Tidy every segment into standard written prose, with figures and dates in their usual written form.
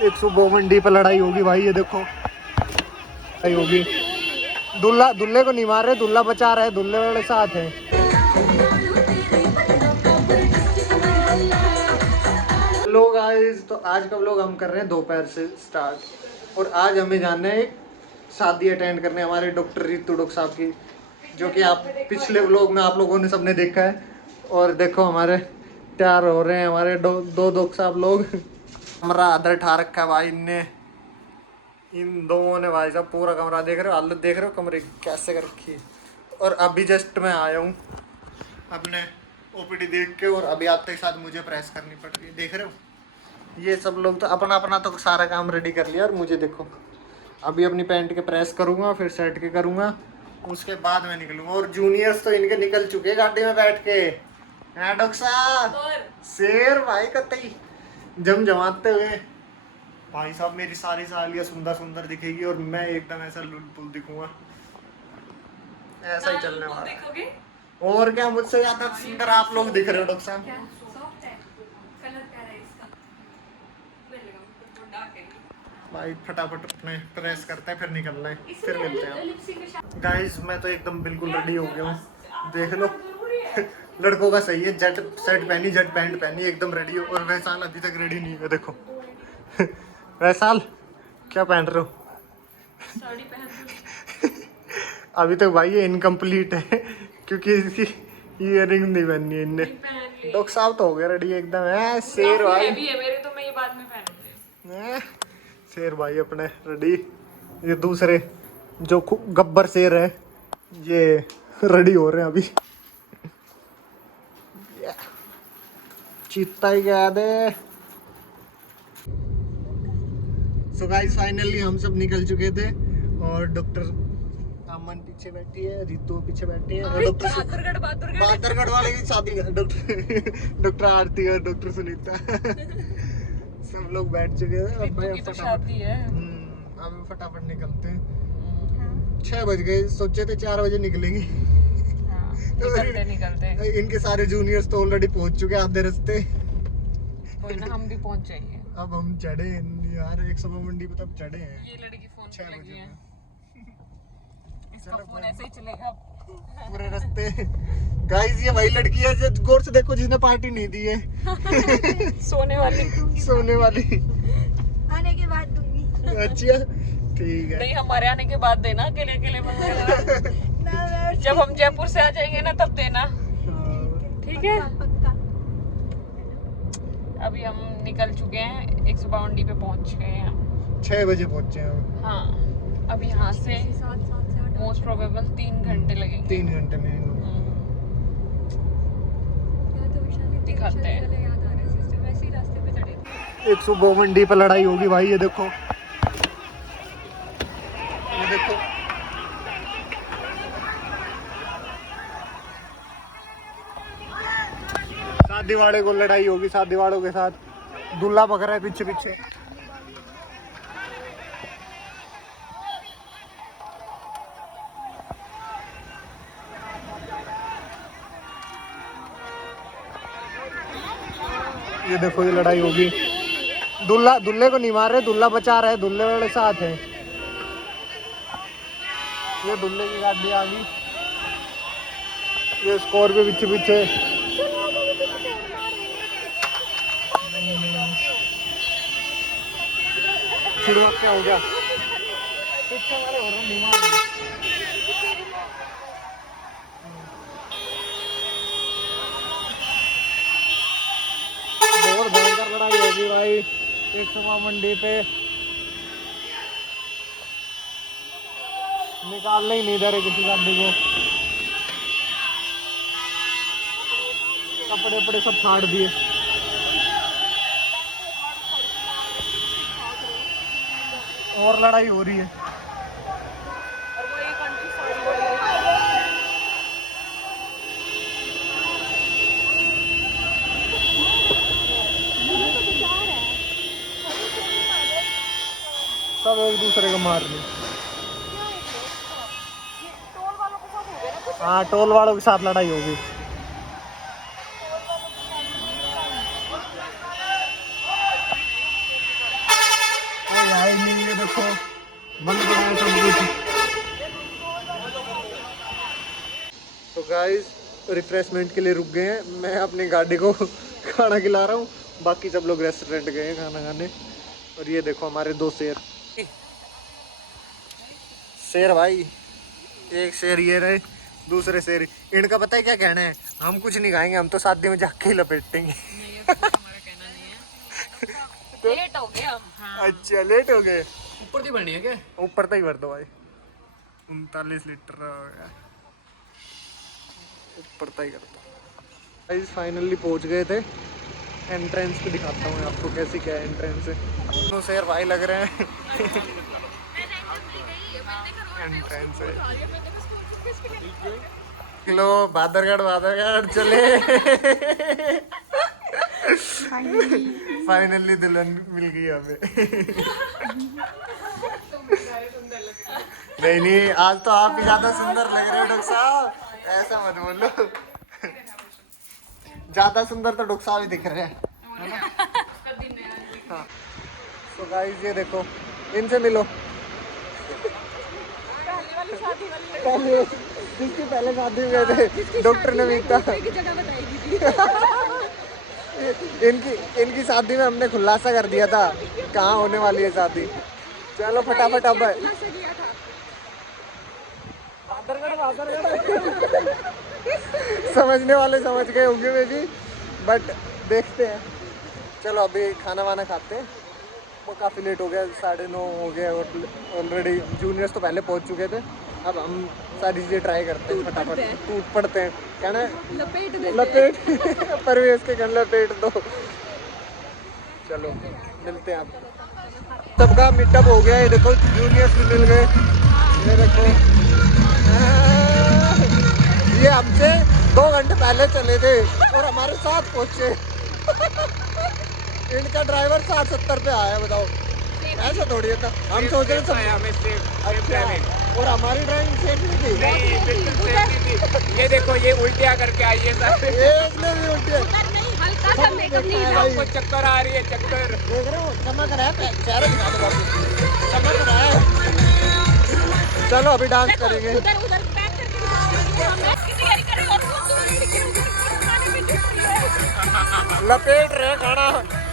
102 मंडी पे लड़ाई होगी भाई, ये देखो लड़ाई होगी। दुल्ला दुल्ले को नहीं मार रहे, दुल्ला बचा रहे, दुल्ले वाले साथ है। हेलो गाइस, तो आज का व्लॉग हम कर रहे हैं दोपहर से स्टार्ट। और आज हमें जाना है एक शादी अटेंड करने हमारे डॉक्टर रितु डॉक्टर साहब की, जो कि आप पिछले व्लॉग में आप लोगों ने सबने देखा है। और देखो हमारे तैयार हो रहे हैं हमारे दो डॉक्टर साहब लोग। कमरा अदर ठा रखा है भाई इनने, इन दोनों ने भाई साहब पूरा कमरा देख रहे हो, हालत देख रहे हो कमरे कैसे कर रखी है। और अभी जस्ट मैं आया हूँ अपने ओपीडी देख के, और अभी आते के साथ मुझे प्रेस करनी पड़ रही है, देख रहे हो। ये सब लोग तो अपना अपना तो सारा काम रेडी कर लिया, और मुझे देखो अभी अपनी पैंट के प्रेस करूँगा, फिर शर्ट के करूँगा, उसके बाद मैं निकलूँगा। और जूनियर्स तो इनके निकल चुके गाड़ी में बैठ के। हाँ डॉक्टर साहब, शेर भाई कतई जमाते हुए भाई साहब। मेरी सारी सालियाँ सुंदर सुंदर दिखेगी और मैं एकदम ऐसा लुलपुल दिखूंगा, ऐसा ही चलने वाला है। और क्या, मुझसे ज्यादा सुंदर आप लोग दिख रहे हो डॉक्टर साहब। भाई फटाफट अपने प्रेस करते हैं, फिर निकलना है, फिर मिलते हैं गाइस। मैं तो एकदम बिल्कुल रेडी हो गया हूँ, देख लो। लड़कों का सही है, जट शर्ट पहनी, जट पैंट पहनी, एकदम रेडी हो। और वैसाल अभी तक रेडी नहीं है, देखो। वैसाल क्या पहन रहे हो? साड़ी पहन अभी तक भाई ये इनकम्प्लीट है, क्योंकि इसकी ईयरिंग नहीं पहनी है इनने। डॉक्टर साहब तो हो गए रेडी एकदम है, शेर भाई है मेरे, तो मैं ये बाद में पहनूंगी। शेर भाई अपने रेडी। ये दूसरे जो गब्बर शेर है ये रेडी हो रहे हैं अभी। चीता ही गया दे। सो गाइस फाइनली हम सब निकल चुके थे, और डॉक्टर अमन पीछे बैठी है, रितु पीछे बैठी है, और डॉक्टर बहादुरगढ़ वाले की शादी है, डॉक्टर आरती और डॉक्टर सुनीता। सब लोग बैठ चुके हैं। अब मैं अब फटाफट निकलते हैं। 6 बज गए, सोचे थे 4 बजे निकलेंगे। निकलते इनके सारे जूनियर्स तो ऑलरेडी पहुंच चुके हैं आधे रास्ते। कोई ना, हम भी पहुंच जाएंगे। अब हम चढ़े यार 102 मंडी पे, तब चढ़े हैं। ये लड़की फोन पे लगी है, इसका फोन ऐसे ही चलेगा पूरे रास्ते। गाइस ये वही लड़की है जो गौर से देखो जिसने पार्टी नहीं दी है। सोने वाली आने के बाद दूंगी। अच्छा ठीक है, नहीं हमारे आने के बाद देना, अकेले अकेले जब हम जयपुर से आ जाएंगे ना तब देना, ठीक है। अभी हम निकल चुके हैं, 102 मंडी पे पहुंच गए हैं, 6 बजे पहुंचे हैं। हाँ अब यहाँ से मोस्ट प्रोबेबल 3 घंटे लगेंगे। 3 घंटे में दिखाते हैं। 102 मंडी पे लड़ाई होगी भाई, ये देखो, ये देखो। शादी वाले को लड़ाई होगी, शादी वालों के साथ। दूल्हा पकड़ा है पीछे पीछे। ये देखो ये लड़ाई होगी। दूल्हा दुल्ले को नहीं मार रहे, दुल्ला बचा रहे, दुल्ले वाले साथ है। ये दुल्ले की गाड़ी आ गई, ये स्कॉर्पियो पीछे पीछे। क्या हो गया? पीछे वाले हो रहे नहीं मार। बहुत भयंकर लड़ाई होगी भाई 102 मंडी पे। निकालने ही नहीं दे रहे किसी गाड़ी को, कपड़े वपड़े सब फाड़ दिए। और लड़ाई हो रही है। सब एक दूसरे को मार रहे। हाँ टोल वालों के साथ लड़ाई होगी। देखो बंद पड़ा है सब कुछ। तो गाइस रिफ्रेशमेंट के लिए रुक गए हैं, मैं अपनी गाड़ी को खाना खिला रहा हूँ, बाकी सब लोग रेस्टोरेंट गए हैं खाना खाने। और ये देखो हमारे 2 शेर, शेर भाई, एक शेर ये रहे, दूसरे शेर इनका पता है क्या कहना है, हम कुछ नहीं खाएंगे, हम तो शादी में जाके ही लपेटेंगे। तो लेट हो गए हम। हाँ। अच्छा लेट हो गए, ऊपर तो भरनी है क्या? ऊपर तो ही भर दो भाई, 39 लीटर हो गया, ऊपर तो ही कर दो। फाइनली पहुंच गए थे, एंट्रेंस पे दिखाता हूँ आपको कैसी क्या एंट्रेंस है। तो शेर भाई लग रहे हैं। एंट्रेंस है, लो बादरगढ़ चले। फाइनली दुल्हन मिल गई हमें। नहीं आज तो आप ही ज्यादा सुंदर लग रहे हो डॉक्टर साहब, ऐसा मत बोलो। ज्यादा सुंदर तो डॉक्टर साहब ही दिख रहे हैं। हाँ तो गाइस ये देखो, इनसे मिलो। पहले जिसकी पहले शादी में गए थे डॉक्टर ने भी इनकी शादी में हमने खुलासा कर दिया था कहाँ होने वाली है शादी। चलो फटाफट अब समझने वाले समझ गए होंगे में भी, बट देखते हैं। चलो अभी खाना वाना खाते हैं, वो काफ़ी लेट हो गया, 9:30 हो गया ऑलरेडी। जूनियर्स तो पहले पहुंच चुके थे, अब हम सारी चीज़ें ट्राई करते हैं, फटाफट टूट पड़ते हैं। क्या ना लपेट परवेश के घर लपेट दो। चलो मिलते हैं आप। सबका मीटअप हो गया, ये देखो जूनियर्स भी मिल गए, ये देखो ये हमसे 2 घंटे पहले चले थे और हमारे साथ पहुँचे। इनका ड्राइवर 60-70 पे आया, बताओ ऐसा थोड़ी था। हम सोच रहे सब अच्छा, और हमारी ड्राइविंग सेफ नहीं थी। बिल्कुल सेफ थी। ये देखो ये उल्टियाँ करके आई है सर, इसने भी उल्टियाँ, चक्कर आ रही है, चक्कर देख रहे हो, चमक रहा है चेहरा, दिखा दो बाबू, चमक रहा है। चलो अभी डांस करेंगे। लपेट रहे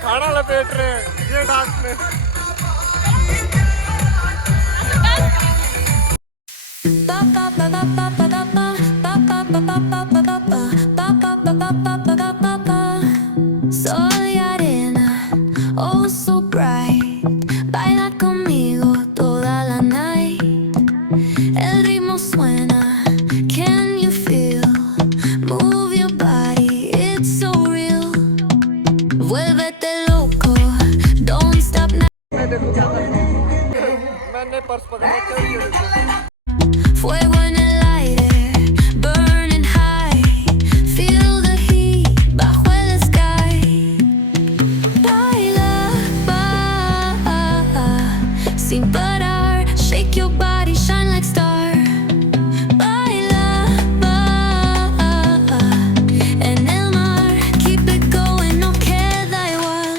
खाना लपेट रहे हैं ये डांस में। Soy arena, oh so bright, baila conmigo toda la night. El ritmo suena, can you feel? Move your body, it's so real. Vuélvete loco, don't stop now. मैंने पर्स पकड़ रखा है। Fuego en el aire, burning high. Feel the heat bajo el sky. Baila, sin parar. Shake your body, shine like star. Baila, en el mar. Keep it going, no queda igual.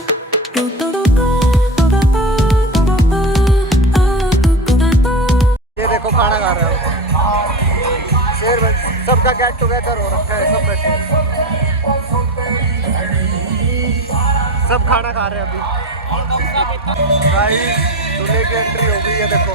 ये देखो खाना खा रहे हो, शेर सबका get together हो रखा है, सब बैठे सब खाना खा रहे हैं अभी। गाइस दूल्हे की एंट्री हो गई है, देखो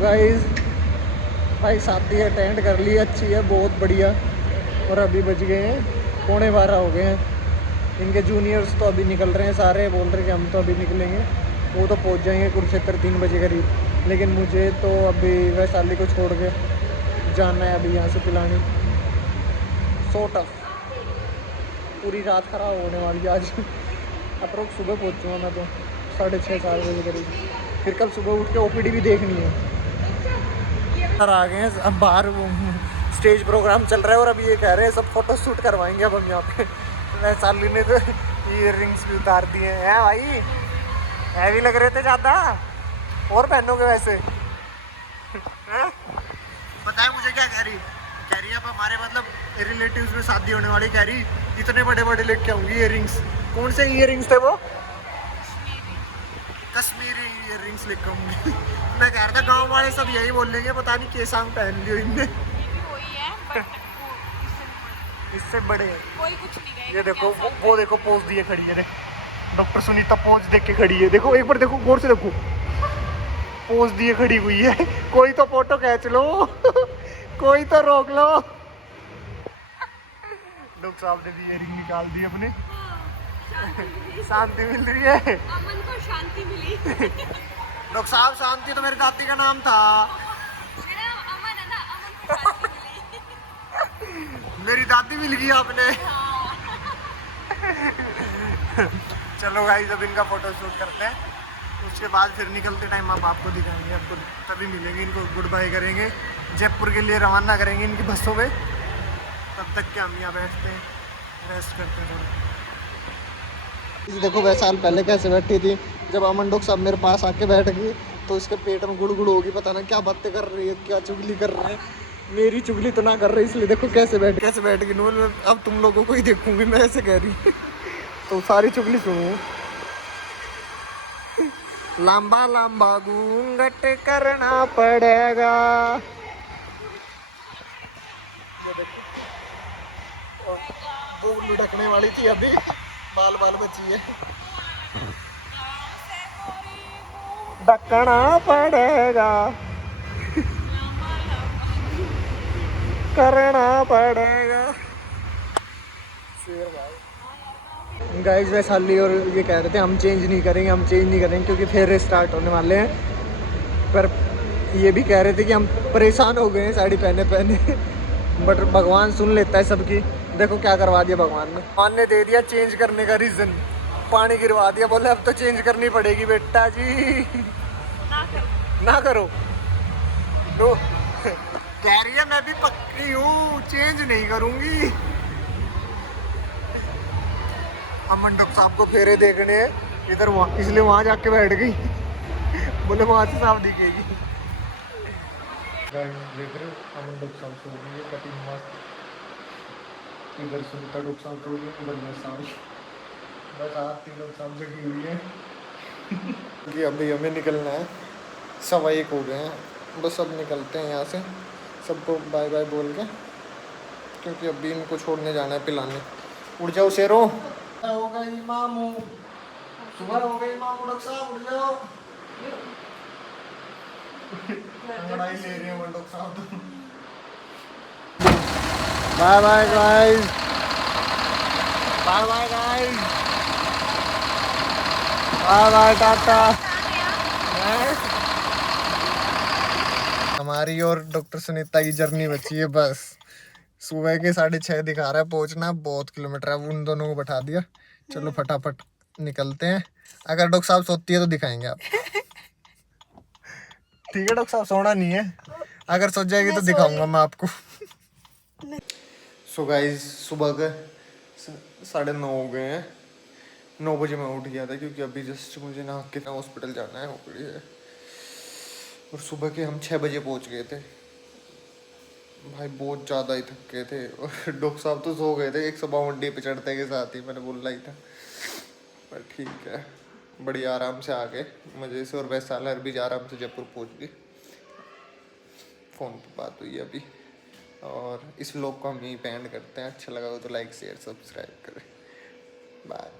गाइस भाई शादी अटेंड कर ली, अच्छी है, बहुत बढ़िया। और अभी बज गए हैं 11:15 हो गए हैं। इनके जूनियर्स तो अभी निकल रहे हैं, सारे बोल रहे हैं कि हम तो अभी निकलेंगे, वो तो पहुंच जाएंगे कुरुक्षेत्र 3 बजे करीब। लेकिन मुझे तो अभी वैशाली को छोड़ के जाना है अभी यहाँ से पिलानी। सो टफ, पूरी रात खराब होने वाली है आज। अप्रोक्स सुबह पहुँचूँगा मैं तो 6:30-7 बजे करीब। फिर कल सुबह उठ के OPD भी देखनी है। सर आ गए हैं, अब बाहर वो स्टेज प्रोग्राम चल रहा है और अभी ये कह रहे हैं सब फोटो शूट करवाएंगे अब हम यहाँ पे। वैशाली ने तो ईयररिंग्स भी उतार दिए हैं भाई, हैवी लग रहे थे ज़्यादा। और पहनोगे वैसे हैं? पता है मुझे क्या कह रही है अब हमारे मतलब रिलेटिव्स में शादी होने वाली, कह रही इतने बड़े बड़े लेके आऊंगी ईयररिंग्स। कौन से ईयररिंग्स थे वो? कश्मीरी ईयररिंग्स लेके आऊंगी। मैं कह रहा था गांव वाले सब यही बोल लेंगे, पता नहीं के सांग पहन लियो इनने। इससे बड़े हैं कोई कुछ नहीं। ये देखो वो देखो पोज दिए खड़ी है, डॉक्टर सुनीता पोज देख के खड़ी है। देखो एक बार देखो, गौर से देखो, पोज दिए खड़ी हुई है। कोई तो फोटो खींच लो, कोई तो रोक लो। डॉक्टर साहब ने भी इयररिंग निकाल दी अपने। शांति मिल रही है, अमन को शांति मिली। डॉक्टर साहब शांति तो मेरी दादी का नाम था। मेरा अमन है ना, अमन को शांति मिली। मेरी दादी मिल गई आपने। चलो गाइस अब इनका फोटो शूट करते हैं, उसके बाद फिर निकलते टाइम आप आपको दिखाएंगे। आपको तभी मिलेंगे, इनको गुड बाय करेंगे, जयपुर के लिए रवाना करेंगे इनकी बसों में। तब तक के हम यहाँ बैठते हैं, रेस्ट करते हैं थोड़ा। देखो वैसाल पहले कैसे बैठी थी, जब अमन डॉक्टर साहब मेरे पास आके बैठ गई तो इसके पेट में गुड़ गुड़ होगी, पता ना क्या बातें कर रही है, क्या चुगली कर रहे हैं। मेरी चुगली तो ना कर रही, इसलिए देखो कैसे बैठ गई। नूल अब तुम लोगों को ही देखूंगी मैं, ऐसे कह रही। तो सारी चुगली सुनूं। लंबा लंबा घूंघट करना पड़ेगा। वो लुढ़कने वाली थी, अभी बाल बाल बची है। ढकना पड़ेगा, करना पड़ेगा। गाइस वैशाली और ये कह रहे थे हम चेंज नहीं करेंगे क्योंकि फेरे स्टार्ट होने वाले हैं। पर ये भी कह रहे थे कि हम परेशान हो गए हैं साड़ी पहने। बट भगवान सुन लेता है सबकी। देखो क्या करवा दिया भगवान ने दे दिया चेंज करने का रीज़न, पानी गिरवा दिया, बोले अब तो चेंज करनी पड़ेगी बेटा जी। ना करो तो कह रही है मैं भी पक्की हूँ, चेंज नहीं करूँगी। अमन डॉक्टर साहब को फेरे देखने हैं इधर, वहाँ इसलिए वहाँ जाके बैठ गई। बोले वहाँ से साफ दिखेगी। देख रहे हो अमन डॉक्टर साहब सो गई, कटिंग मस्त। इधर सुनीता डॉक्टर साहब सो गई, उधर मैं साहब, बस आप तीनों साहब जगी हुई है। क्योंकि अभी हमें निकलना है, 1:15 हो गए हैं, बस अब निकलते हैं यहाँ से, सबको बाय बाय बोल के, क्योंकि अभी इनको छोड़ने जाना है पिलाने। उड़ जाओ शेरों। हो गई मामू, सुबह हो गई मामू, डॉक्टर साहब उठ जाओ। लड़ाई ले रहे हैं डॉक्टर साहब तो। Bye bye guys, bye bye guys, bye bye टाटा। हमारी और डॉक्टर सुनीता की जर्नी बची है बस। सुबह के 6:30 दिखा रहा है पहुंचना, बहुत किलोमीटर है। उन दोनों को बैठा दिया, चलो फटाफट निकलते हैं। अगर डॉक्टर साहब सोती है तो दिखाएंगे आप। ठीक है डॉक्टर साहब, सोना नहीं है, अगर सो जाएगी तो दिखाऊंगा मैं आपको। सो गाइस सुबह के 9:30 हो गए हैं। 9 बजे मैं उठ गया था क्योंकि अभी जस्ट मुझे नहा के हॉस्पिटल जाना है, ओपीडी है। और सुबह के हम 6 बजे पहुंच गए थे। भाई बहुत ज़्यादा ही थक गए थे, और डॉक्टर साहब तो सो गए थे 152 पे चढ़ते के साथ ही, मैंने बोला ही था। पर ठीक है, बड़ी आराम से आ गए मज़े से, और वैशाली भी आराम से जयपुर पहुंच गई। फ़ोन पे बात हुई अभी, और इस व्लॉग को हम यहीं पे एंड करते हैं। अच्छा लगा हो तो लाइक शेयर सब्सक्राइब करें। बाय।